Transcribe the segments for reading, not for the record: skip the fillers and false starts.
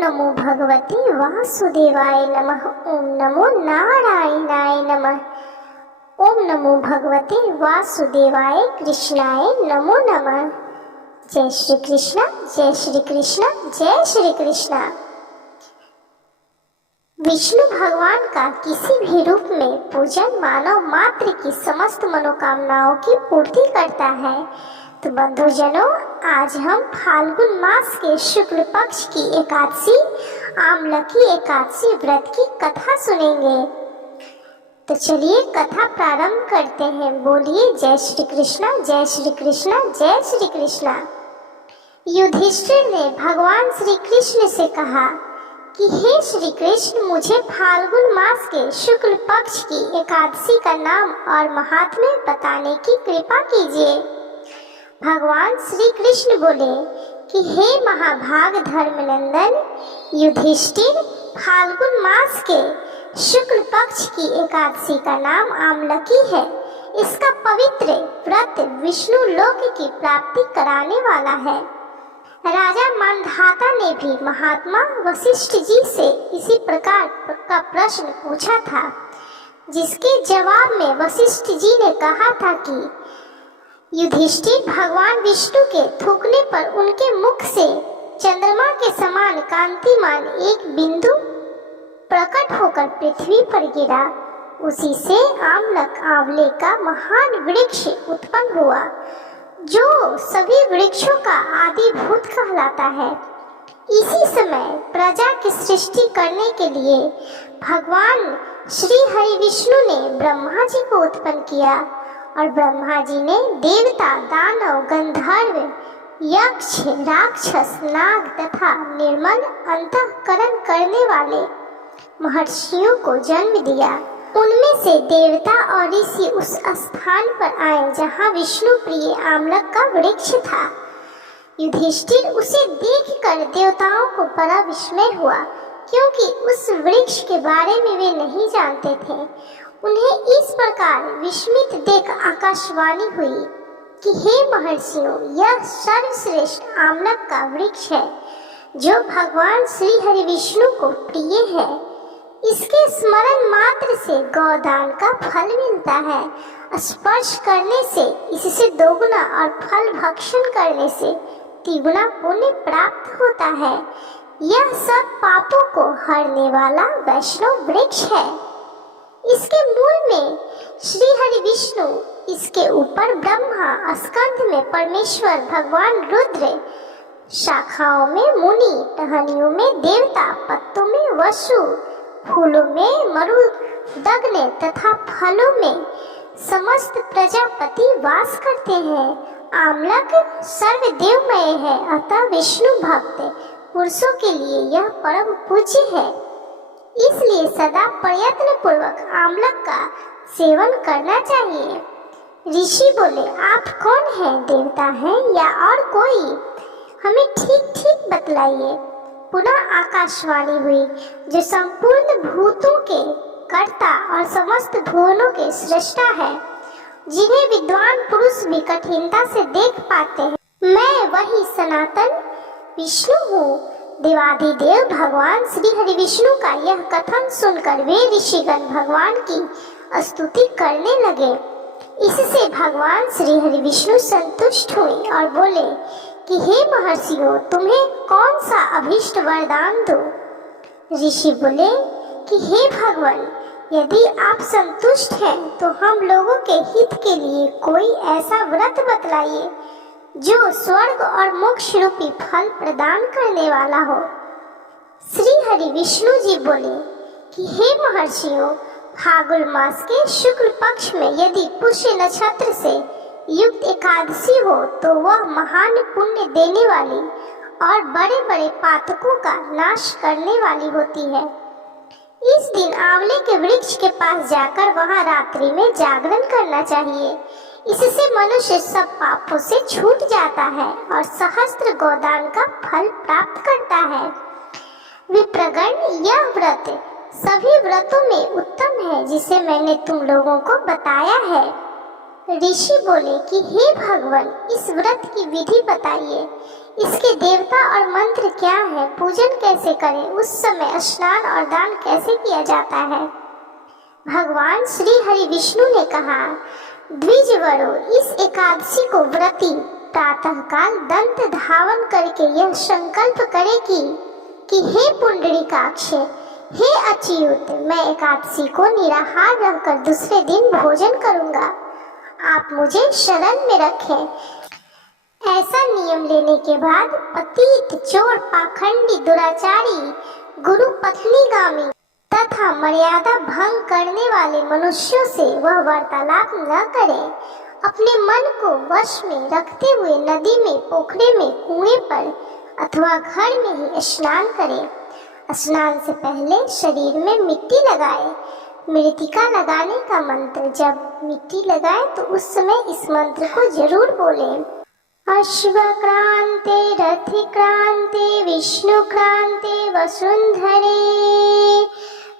नमो भगवते वासुदेवाय नमः। ओम नमो नारायणाय नमः। ओम नमो भगवते वासुदेवाय कृष्णाय नमो नमः। जय श्री कृष्ण, जय श्री कृष्ण, जय श्री कृष्ण। विष्णु भगवान का किसी भी रूप में पूजन मानव मात्र की समस्त मनोकामनाओं की पूर्ति करता है। तो बंधुजनों, आज हम फाल्गुन मास के शुक्ल पक्ष की एकादशी आमलकी एकादशी व्रत की कथा सुनेंगे। तो चलिए कथा प्रारंभ करते हैं। बोलिए जय श्री कृष्ण, जय श्री कृष्ण, जय श्री कृष्ण। युधिष्ठिर ने भगवान श्री कृष्ण से कहा कि हे श्री कृष्ण, मुझे फाल्गुन मास के शुक्ल पक्ष की एकादशी का नाम और महात्म्य बताने की कृपा कीजिए। भगवान श्री कृष्ण बोले कि हे महाभाग धर्मनंदन युधिष्ठिर, फाल्गुन मास के शुक्ल पक्ष की एकादशी का नाम आमलकी है। इसका पवित्र व्रत विष्णु लोक की प्राप्ति कराने वाला है। राजा मानधाता ने भी महात्मा वशिष्ठ जी से इसी प्रकार का प्रश्न पूछा था, जिसके जवाब में वशिष्ठ जी ने कहा था कि युधिष्ठिर, भगवान विष्णु के थूकने पर उनके मुख से चंद्रमा के समान कांतिमान एक बिंदु प्रकट होकर पृथ्वी पर गिरा। उसी से आमलक आंवले का महान वृक्ष उत्पन्न हुआ, जो सभी वृक्षों का आदिभूत कहलाता है। इसी समय प्रजा की सृष्टि करने के लिए भगवान श्री हरि विष्णु ने ब्रह्मा जी को उत्पन्न किया और ब्रह्मा जी ने देवता, दानव, गंधर्व, यक्ष, राक्षस, नाग तथा निर्मल अंतःकरण करने वाले महर्षियों को जन्म दिया। उनमें से देवता और ऋषि उस स्थान पर आए जहाँ विष्णु प्रिय आमलक का वृक्ष था। युधिष्ठिर उसे देखकर देवताओं को बड़ा विस्मय हुआ, क्योंकि उस वृक्ष के बारे में वे नहीं जानते थे। उन्हें इस प्रकार विस्मित देख आकाशवाणी हुई कि हे महर्षियों, यह सर्वश्रेष्ठ आमलक का वृक्ष है, जो भगवान श्री हरि विष्णु को प्रिय है। इसके स्मरण मात्र से गौदान का फल मिलता है। स्पर्श करने से इससे दोगुना और फल भक्षण करने से तिगुना पुण्य प्राप्त होता है। यह सब पापों को हरने वाला वैष्णव वृक्ष है। इसके मूल में श्री हरि विष्णु, इसके ऊपर ब्रह्मा, स्कंध में परमेश्वर भगवान रुद्र, शाखाओं में मुनि, टहनियों में देवता, पत्तों में वसु, फूलों में मरुदग्नि तथा फलों में समस्त प्रजापति वास करते हैं। आमलक सर्वदेवमय है, अतः विष्णु भक्त पुरुषों के लिए यह परम पूज्य है। इसलिए सदा प्रयत्न पूर्वक आमलक का सेवन करना चाहिए। ऋषि बोले, आप कौन हैं? देवता हैं या और कोई? हमें ठीक ठीक बतलाइए। पुनः आकाशवाणी हुई, जो संपूर्ण भूतों के कर्ता और समस्त भुवनों के सृष्टा है, जिन्हें विद्वान पुरुष भी कठिनता से देख पाते हैं। मैं वही सनातन विष्णु हूँ। देवाधिदेव भगवान श्री हरि विष्णु का यह कथन सुनकर वे ऋषिगण भगवान की स्तुति करने लगे। इससे भगवान श्री हरि विष्णु संतुष्ट हुए और बोले कि हे महर्षियों, तुम्हें कौन सा अभीष्ट वरदान दूं? ऋषि बोले कि हे भगवान, यदि आप संतुष्ट हैं तो हम लोगों के हित के लिए कोई ऐसा व्रत बतलाइए जो स्वर्ग और मोक्ष रूपी फल प्रदान करने वाला हो। श्री हरि विष्णु जी बोले कि हे महर्षियों, फाल्गुन मास के शुक्ल पक्ष में यदि पुष्य नक्षत्र से युक्त एकादशी हो तो वह महान पुण्य देने वाली और बड़े बड़े पातकों का नाश करने वाली होती है। इस दिन आंवले के वृक्ष के पास जाकर वहां रात्रि में जागरण करना चाहिए। इससे मनुष्य सब पापों से छूट जाता है और सहस्त्र गोदान का फल प्राप्त करता है। विप्रगण, यह व्रत सभी व्रतों में उत्तम है, जिसे मैंने तुम लोगों को बताया है। ऋषि बोले कि हे भगवान, इस व्रत की विधि बताइए। इसके देवता और मंत्र क्या है, पूजन कैसे करें, उस समय स्नान और दान कैसे किया जाता है। भगवान श्री हरि विष्णु ने कहा, द्विजवरो, इस एकादशी को व्रती प्रातःकाल दंत धावन करके यह संकल्प करे कि हे पुंडरीकाक्ष, हे अच्युत, मैं एकादशी को निराहार रहकर दूसरे दिन भोजन करूंगा। आप मुझे शरण में रखें। ऐसा नियम लेने के बाद पतित, चोर, पाखंडी, दुराचारी, गुरु पत्नीगामी तथा मर्यादा भंग करने वाले मनुष्यों से वह वार्तालाप न करे। अपने मन को वश में रखते हुए नदी में, पोखरे में, कुएं पर अथवा घर में ही स्नान करे। स्नान से पहले शरीर में मिट्टी लगाए। मृतिका लगाने का मंत्र, जब मिट्टी लगाए तो उस समय इस मंत्र को जरूर बोले। अश्वक्रांते रथिक्रांते विष्णुक्रांते वसुंधरे,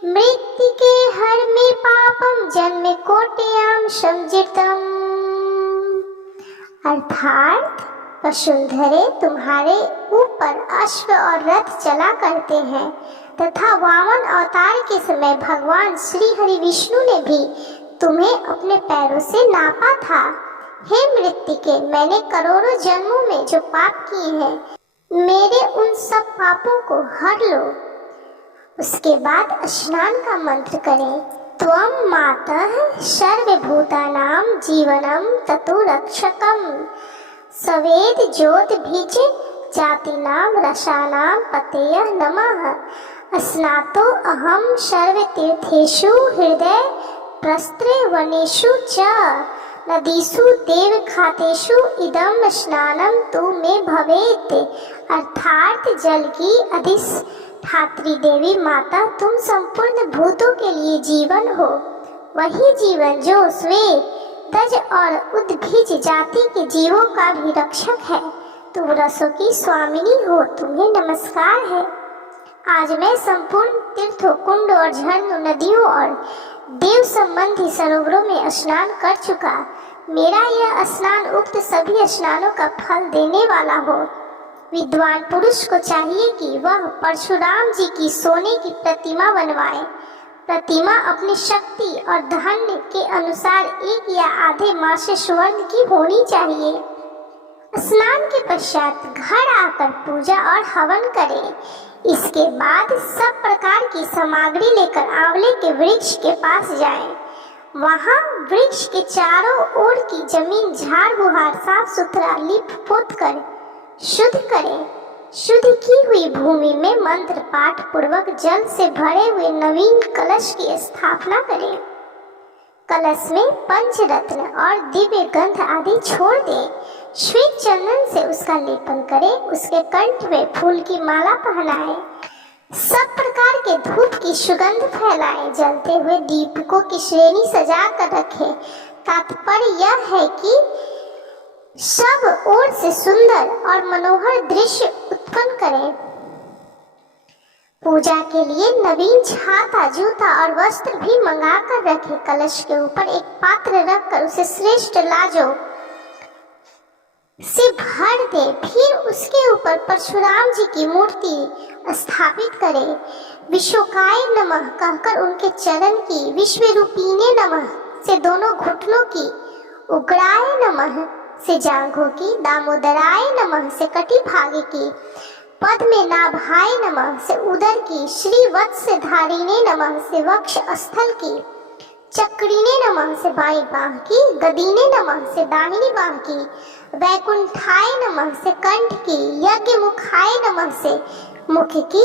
मृत्तिके हर में पापम जन्म कोट्याम संजितम। अर्थात वसुंधरे तुम्हारे ऊपर अश्व और रथ चला करते हैं तथा वामन अवतार के समय भगवान श्री हरि विष्णु ने भी तुम्हें अपने पैरों से नापा था। हे मृत्तिके, मैंने करोड़ों जन्मों में जो पाप किए हैं, मेरे उन सब पापों को हर लो। उसके बाद स्नान का मंत्र करें। त्वं मातः सर्वभूतानां जीवनम ततो रक्षकम, सवेद ज्योत बीज जातिनाम रसानां पतये नमः। स्नातो अहम सर्वतीर्थेषु हृदय प्रस्त्रे वनेषु च, नदीषु देव खातेषु इदम स्नानम तु मे भवेत्। अर्थात जल की अधिष्ठात्री देवी माता, तुम संपूर्ण भूतों के लिए जीवन हो, वही जीवन जो स्वे दज और उद्भिज जाति के जीवों का भी रक्षक है। तुम रसों की स्वामिनी हो, तुम्हें नमस्कार है। आज मैं संपूर्ण तीर्थों, कुंड और झरनों, नदियों और देव संबंधी सरोवरों में स्नान कर चुका। मेरा यह स्नान उक्त सभी स्नानों का फल देने वाला हो। विद्वान पुरुष को चाहिए कि वह परशुराम जी की सोने की प्रतिमा बनवाए। प्रतिमा अपनी शक्ति और धन के अनुसार 1 या आधे मासे स्वर्ण की होनी चाहिए। स्नान के पश्चात घर आकर पूजा और हवन करें। इसके बाद सब प्रकार की सामग्री लेकर आंवले के वृक्ष के पास जाएं। वहां वृक्ष के चारों ओर की जमीन झाड़ बुहार साफ सुथरा लीप पोत कर शुद्ध करें। शुद्ध की हुई भूमि में मंत्र पाठ पूर्वक जल से भरे हुए नवीन कलश की स्थापना करें। कलश में पंचरत्न और दिव्य गंध आदि छोड़ दें। श्वेत चंदन से उसका लेपन करें। उसके कंठ में फूल की माला पहनाएं। सब प्रकार के धूप की सुगंध फैलाएं। जलते हुए दीपकों की श्रेणी सजा कर रखें। तात्पर्य यह है कि सब ओर से सुंदर और मनोहर दृश्य उत्पन्न करें। पूजा के लिए नवीन छाता, जूता और वस्त्र भी मंगा कर रखें। कलश के ऊपर एक पात्र रखकर उसे श्रेष्ठ लाजो से भर दे। फिर उसके ऊपर परशुराम जी की मूर्ति स्थापित करें। विश्वकाय नमः कहकर उनके चरण की, विश्वरूपीने नमः से दोनों घुटनों की, उग्राय नमः से जांघों की, दामोदराय नमः से कटिभागे की, पद्मनाभाय नमः से उदर की, श्रीवत्सधारिणे नमः से वक्ष स्थल की, चक्रीने नमः से बाईं बांह की, गदीने नमः से दाहिनी बांह की, वैकुंठाय नमः से कंठ की, यज्ञ मुखाय नमः से मुख की,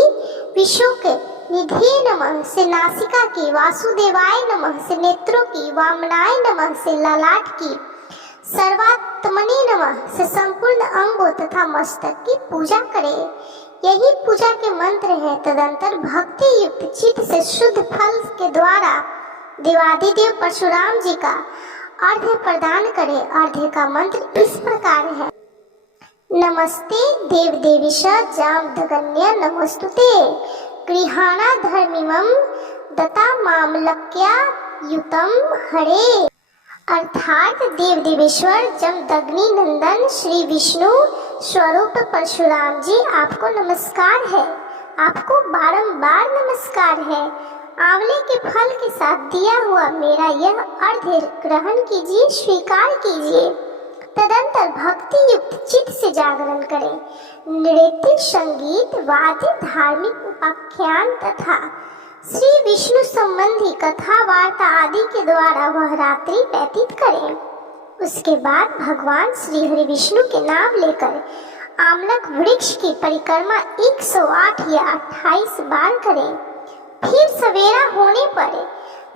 विशोक निधि नमः से नासिका की, वासुदेवाय नमः से नेत्रों की, वामनाय नमः से ललाट की, सर्वात्मने नमः से संपूर्ण अंगों तथा मस्तक की पूजा करें। यही पूजा के मंत्र है। तदंतर भक्ति युक्त चित्त से शुद्ध फल के द्वारा देवादिदेव परशुराम जी का अर्घ्य प्रदान करें। अर्घ्य का मंत्र इस प्रकार है। नमस्ते देव देवीश जामदगन्य नमस्तुते, गृहाणा धर्मिमं दता मामलक्या युतम हरे। अर्थात देव देवेश्वर जमदग्नि नंदन श्री विष्णु स्वरूप परशुराम जी, आपको नमस्कार है, आपको बारंबार नमस्कार है। आंवले के फल के साथ दिया हुआ मेरा यह अर्घ्य ग्रहण कीजिए, स्वीकार कीजिए। तदंतर भक्ति युक्त चित्त से जागरण करें। नृत्य, संगीत, वाद्य, धार्मिक उपाख्यान तथा श्री विष्णु संबंधी कथा वार्ता आदि के द्वारा वह रात्रि व्यतीत करें। उसके बाद भगवान श्री हरि विष्णु के नाम लेकर आमलक वृक्ष की परिक्रमा 108 या 28 बार करें। फिर सवेरा होने पर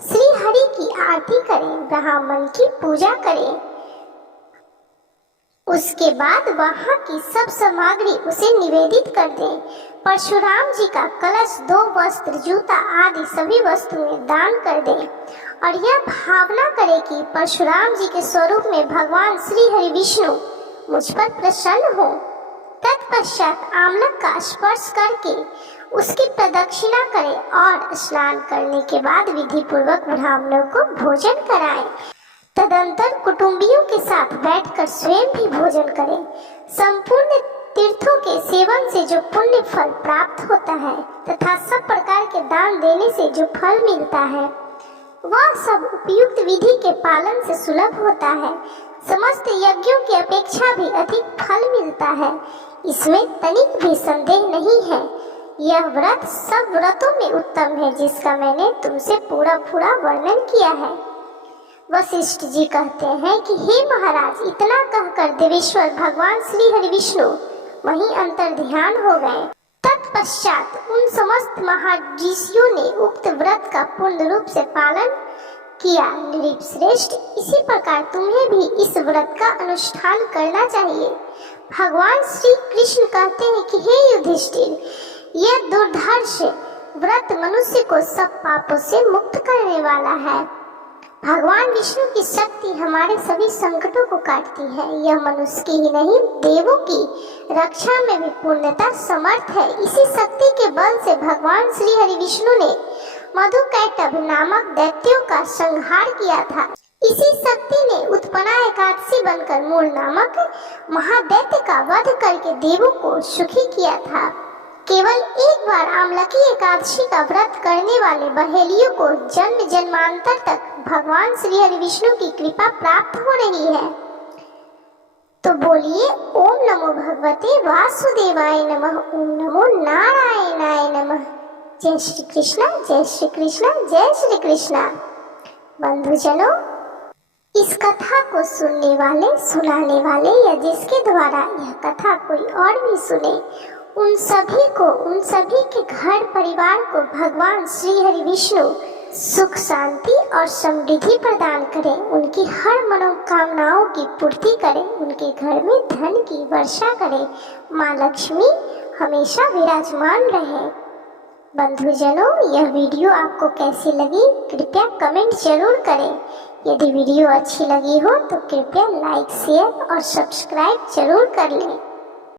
श्री हरि की आरती करें, ब्राह्मण की पूजा करें। उसके बाद वहाँ की सब सामग्री उसे निवेदित कर दें। परशुराम जी का कलश, 2 वस्त्र, जूता आदि सभी वस्तुएं दान कर दें और यह भावना करें कि परशुराम जी के स्वरूप में भगवान श्री हरि विष्णु मुझ पर प्रसन्न हो। तत्पश्चात आमलक का स्पर्श करके उसकी प्रदक्षिणा करें और स्नान करने के बाद विधि पूर्वक ब्राह्मणों को भोजन कराएं। तदंतर कुटुंबियों के साथ बैठकर स्वयं भी भोजन करें। संपूर्ण तीर्थों के सेवन से जो पुण्य फल प्राप्त होता है तथा सब प्रकार के दान देने से जो फल मिलता है वह सब उपयुक्त विधि के पालन से सुलभ होता है। समस्त यज्ञों की अपेक्षा भी अधिक फल मिलता है, इसमें तनिक भी संदेह नहीं है। यह व्रत सब व्रतों में उत्तम है, जिसका मैंने तुमसे पूरा वर्णन किया है। वशिष्ठ जी कहते हैं कि हे महाराज, इतना कहकर देवेश्वर भगवान श्री हरि विष्णु वहीं अंतर ध्यान हो गए। तत्पश्चात उन समस्त महाऋषियों ने उक्त व्रत का पूर्ण रूप से पालन किया। नृप श्रेष्ठ, इसी प्रकार तुम्हें भी इस व्रत का अनुष्ठान करना चाहिए। भगवान श्री कृष्ण कहते हैं कि हे युधिष्ठिर, यह दुर्धर्ष व्रत मनुष्य को सब पापों से मुक्त करने वाला है। भगवान विष्णु की शक्ति हमारे सभी संकटों को काटती है। यह मनुष्य की ही नहीं, देवों की रक्षा में भी पूर्णतः समर्थ है। इसी शक्ति के बल से भगवान श्री हरि विष्णु ने मधुकैटभ नामक दैत्यों का संहार किया था। इसी शक्ति ने उत्पन्ना एकादशी बनकर मूल नामक महादैत्य का वध करके देवों को सुखी किया था। केवल एक बार आमलकी एकादशी का व्रत करने वाले बहेलियों को जन्म जन्मांतर तक भगवान श्री हरि विष्णु की कृपा प्राप्त हो रही है। तो बोलिए ओम नमो भगवते वासुदेवाय नमः, ओम नमो नारायणाय नमः। जय श्री कृष्णा, जय श्री कृष्णा, जय श्री कृष्णा। बंधुजनों, इस कथा को सुनने वाले, सुनाने वाले या जिसके द्वारा यह कथा कोई और भी सुने, उन सभी के घर परिवार को भगवान श्री हरि विष्णु सुख, शांति और समृद्धि प्रदान करें। उनकी हर मनोकामनाओं की पूर्ति करें। उनके घर में धन की वर्षा करें। माँ लक्ष्मी हमेशा विराजमान रहे। बंधुजनों, यह वीडियो आपको कैसी लगी कृपया कमेंट जरूर करें। यदि वीडियो अच्छी लगी हो तो कृपया लाइक, शेयर और सब्सक्राइब जरूर कर लें।